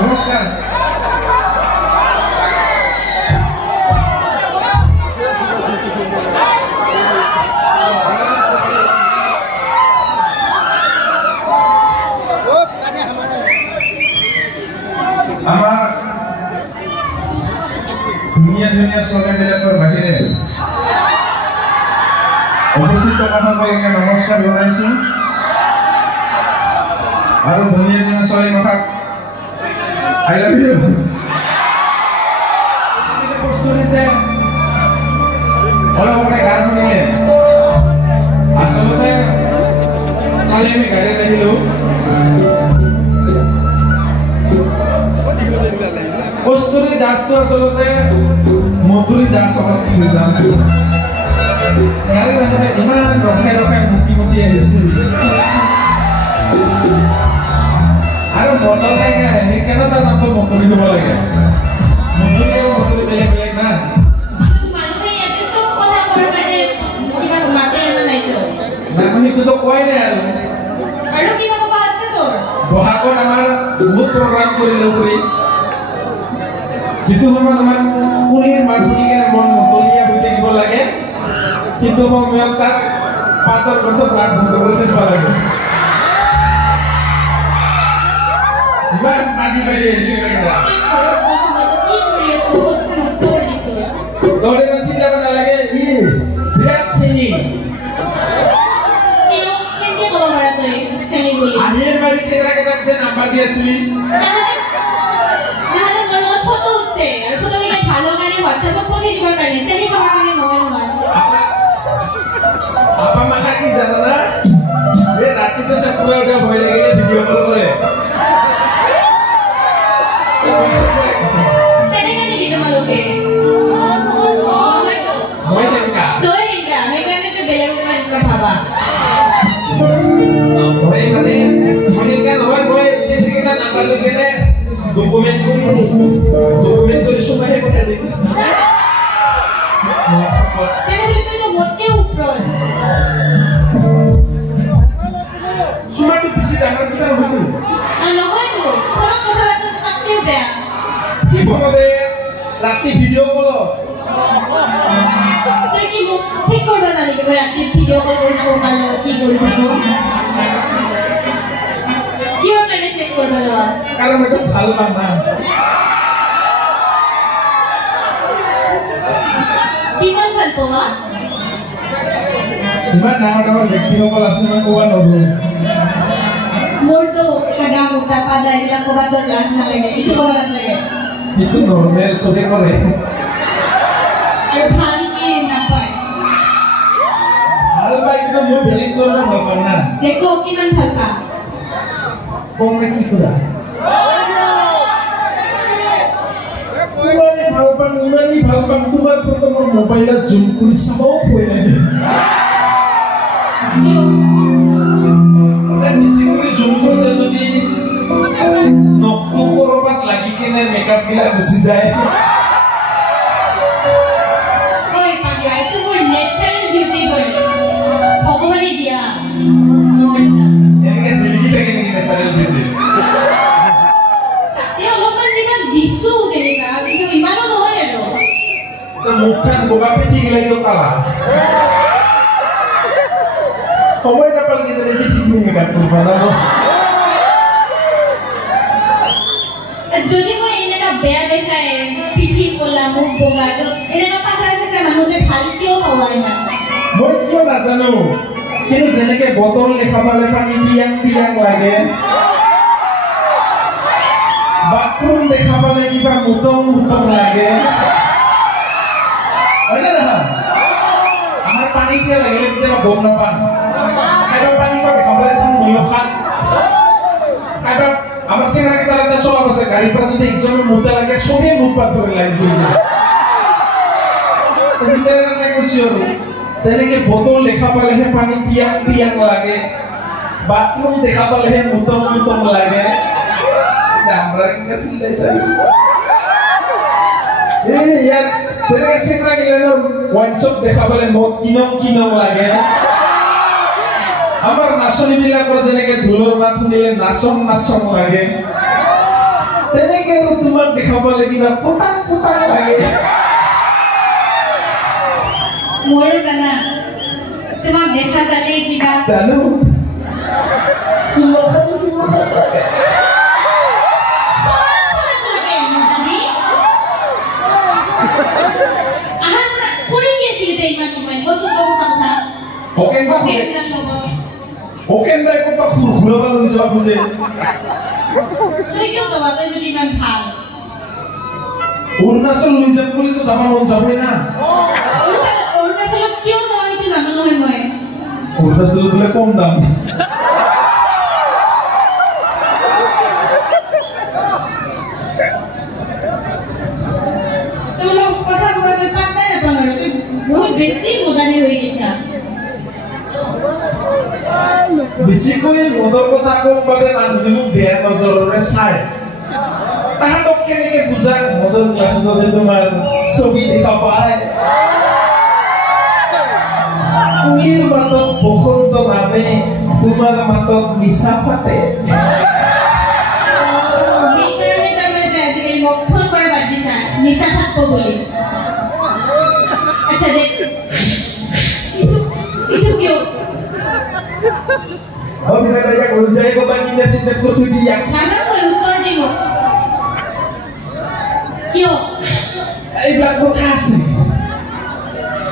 নমস্কাৰ আমাৰ ধুনীয়া ধুনীয়া ছোৱালীবিলাকৰ বাহিৰে উপস্থিত মানুহসকলকে নমস্কাৰ জনাইছোঁ আৰু ধুনীয়া ধুনীয়া ছোৱালী কথাক I love you. Posturi je, orang orang garan ni, asalnya kali ini garan lagi lu. Posturi das tu asalnya moturi das orang sedang. Garan macam iman rokai muti esi. Aduh motor saya ni, kenapa tak nampak motor itu boleh? Motor beleg na. Mana ni ada sekolah berada kita mati ada lagi. Nama itu tu kau ni. Aduh kita apa bahasa tu? Bahako nama buat program kuri lupuri. Jitu teman-teman kulir masuk ni kan motor ni apa jadi boleh lagi? Jitu mau menyertai pator betul berat betul lagi. Bukan mati balik di sini kita. Kalau dengan cinta mana lagi? Ini berat sini. Yang dia kalau berat tu, sini boleh. Akhir balik segera kita bisa nampak dia sini. Nah, ada kalau foto uce, foto ini kalau mana WhatsApp tu foto juga kan, sini kamera mana mobile mana. Apa makan di sana? Dia nanti tu sepuluh udah boleh lagi video call boleh. Tadi kan di rumah lu ke? Mama tu. Doi hingga, mereka ni tu bela rumah juga bapa. Boleh kan orang boleh sisi kita nampak lagi ni dokumen tu semua yang kita ada. Tapi itu tu mote upros. Semua tu bisa dapat kita betul. Ano tu? Orang kata tu tak tiada. Ibu mode rati video call. तो ये वो secure बनाने के बाद आपके video call करना होगा लोग की बोलते हो क्यों मैंने सिक्योर बनाया Kalau mereka halu mana? किमान फल पोगा Iman nama video call asal kawan orang. मोर तो हगा मोटा पादा इला को बाद लास्ट ना लगे itu को लास्ट लगे Itu normal sudah korek. और फाल की ना पाए Hal baik itu mau beli tu orang apa na? देखो किमान फल का Kong lagi tu dah. Iman ni balpan tu baru ketemu mobile zoom kuri sama apa lagi. क्यों Dan di sini zoom kuri jadi noktu korobat lagi kena makeup gila mesti jaya. ओए पागल itu वो natural beauty बोल भगवान ही दिया no ऐसा Ini kan sedikit lagi ni kita sadar betul. ये लोग मन दिखा Vishu jadi kan itu imano no है लो Kita bukan buka peti gila itu kalah. Kamu yang dapat kita sedikit sini kan tu pada tu. যদি মই এনেকা বেয়া দেখায় পিঠি কলা মুখ বগা তো এনেকা পাখৰা চাকৰা মানুহতে ভাল কিয় হৱাই না Moi kiyo nazano. Kini seneke botol lekha pale pani piang lage. Bathroom lekha pale kiba mutong lage. Ada dah. Amar pani kia lage kita mah gom napan. Ada pani kau lekha pale sang muyokhan. Ada amar segera kita lada so apa se gari pas sudah ikjam muta lage sobe mupa thore lagi. Kita kata kusior. Seneke botol lekha pale he pani piang lage. Bathroom lekha pale he mutong lage. Damra kita silai sari. Yaar, segera kita wine shop lekha pale mot kinong lage. Amar nasoni bila kor seneke dhulor mathu nile nasong lage. তেনেকে তোমাক দেখাব লাগিব পটাক পটাক লাগে মোৰো জানা তোমাক দেখা পালে কিবা জানো সুলখান লাগে Oke, enggak kok Pak Guru kalau bisa aku sih. Itu soalnya jadi mental. Urnasul bisa kulit itu sama orang Jawa Urnasul kyo sama itu sama orang Jawa. Urnasul boleh kondang. Tuh কথা বলতে পারতে না তোমার তো বহুত বেশি মোদানি হয়ে গেছে বেশিকৈ মদৰ কথা কম বাবে মানুহে বেয়া নজৰেৰে চাই তাহাঁতক কেনেকে বুজাক মদৰ ক্লাছতে তোমাৰ ছবি দেখা পায় কুলিৰ মাতত বসন্ত নামে তোমাৰ মাতত নিচা ফাটে নিশা থাকবো বলি আচ্ছা দেখ itu kyo oh bisa tanya kalau saya kok bagi nafsi tertutup dia nana kau utar demo kyo bilang kok kasih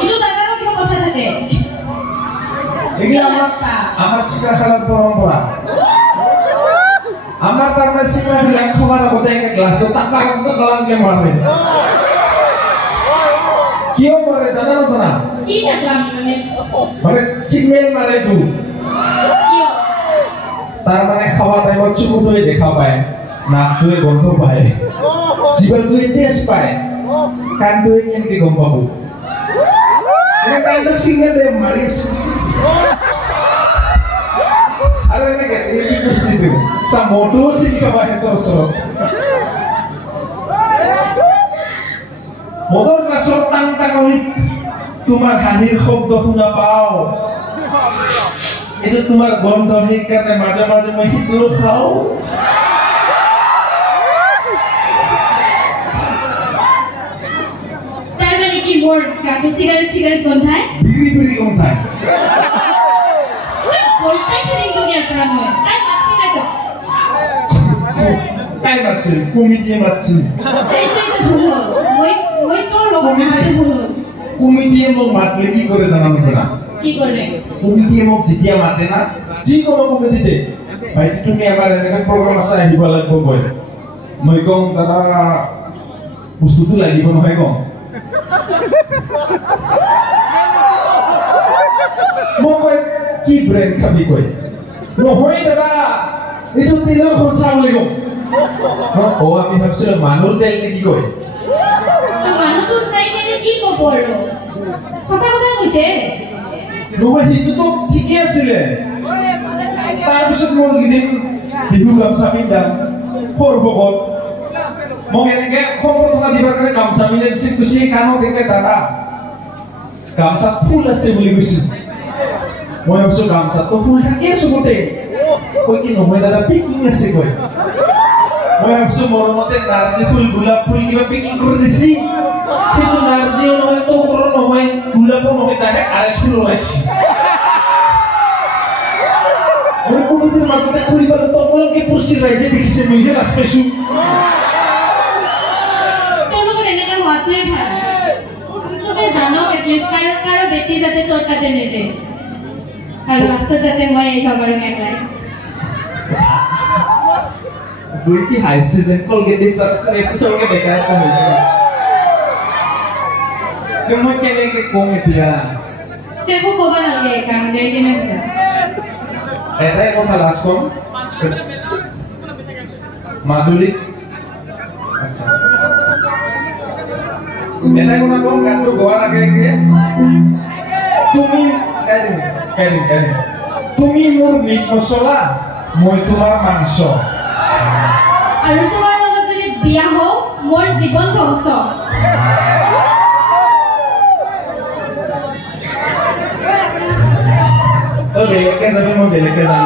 itu dapat kau কথা থাকে ini আমার শিক্ষাশালার পরম্পরা আমার তার শিক্ষা bilang খাবার মধ্যে একটা গ্লাস তো টাকা তো গলামকে মারবে কিও মারে জানা না জানা কি দেখলাম মানে চিগনেল মারে তু কিও তার মানে খাওয়া টাইমত চুকু তুই দেখা পায় নাক তুই গন্ধ পায় জীবন তুই টেস্ট পায় কান তুই কেনকে গম পাবো এটা কান্ড সিগনেল মারিস আরে এনেকে এই কুস্তি দিব সা মোটো শিখাবা হেতো সব মদৰ ক্লাছৰ টাং টাঙনি তোমাৰ হাঁহিৰ শব্দ শুনা পাওঁ এইটো তোমাৰ গন্ধ সেইকাৰণে মাজে মাজে মই সিটো খাওঁ তাৰ মানে কি মোৰ কাকু চিগাৰেট গন্ধায় বিড়ি গন্ধায় কোলটাই ফিলিং তো কি আপনারা মই তাই মাছি না তো তাই মাছি কমিটিয়ে মাছি এইটা ভুল হল মই তোর লগত আমাদের ভুল হল কমিটিয়ে মোক মাতলে কি করে জানানো না কি করে কমিটিয়ে মোক যেতিয়া মাতে না যি কোনো কমিটিতে ভাই তুমি আমাৰ এনেকা প্ৰগ্ৰাম আছে আহিব লাগিব কই মই কম দাদা বস্তুটো লাগিব নহয় কম মই কি ব্ৰেড খাবি কই নহয় দাদা এইটো তেলৰ খৰচা লাগিব ও আমি ভাবছিলো মানুহ তেল কি কই তো মানুহ তো চাই কেনে কি কব আৰু সঁচা কথা কৈছে নহয় সেইটো ঠিকই আছিলে তাৰপিছত মোৰ গিদিন বিহু গামছা পিন্ধাম সৰ্বগত মোক এনেকে সম্বৰ্ধনা দিবৰ কাৰণে গামছা পিন্ধাই দিছিল কৈছে কাণত একে দাদা গামছা ফুল আছে বুলি কৈছিল মই ভাবিছো গামছাটো ফুল থাকে চবতে কৈ কি নহয় দাদা পেকিং আছে কৈ মই ভাবিছো মৰমতে নাৰ্জী ফুল গোলাপ ফুল কিবা পেকিং কৰি দিছি সেইটো নাৰ্জীও নহয় তোৰো নহয় গোলাপো নহয় ডাইৰেক্ট আৰএছ ফুল ওলাইছে মই কমিটিৰ মাজতে খুলিবলৈ তপলকে পুৰছি ৰাইজে দেখিছে মইহে লাজ পাইছো তেওঁলোকৰ এনেকা হোৱাটোৱে ভাল চবে জানক এটলিষ্ট কাৰো বেটি যাতে তোৰ তাতে নেদে আৰু লাষ্টত যাতে মই এই খবৰক একলাই দুই কি হাইছে যেন কলগেটিভ প্লাছ কৰিছে চবকে দেখাই আছে মই কেনেকে কম এতিয়া তেকো ক'ব নালাগে কাৰণ দেই কিনে বুজা এটাই কথা লাষ্ট কম মাজুলী আচ্ছা এটাই কথা কম গানটো গোৱাৰ আগে আগে তুমি তুমি মোৰ মিট মছলা মই তোমাৰ মাংস আৰু তোমাৰ লগত যদি বিয়া হও মোৰ জীৱন ধ্বংস তো বেলেগে যাবি মই বেলেগে যাম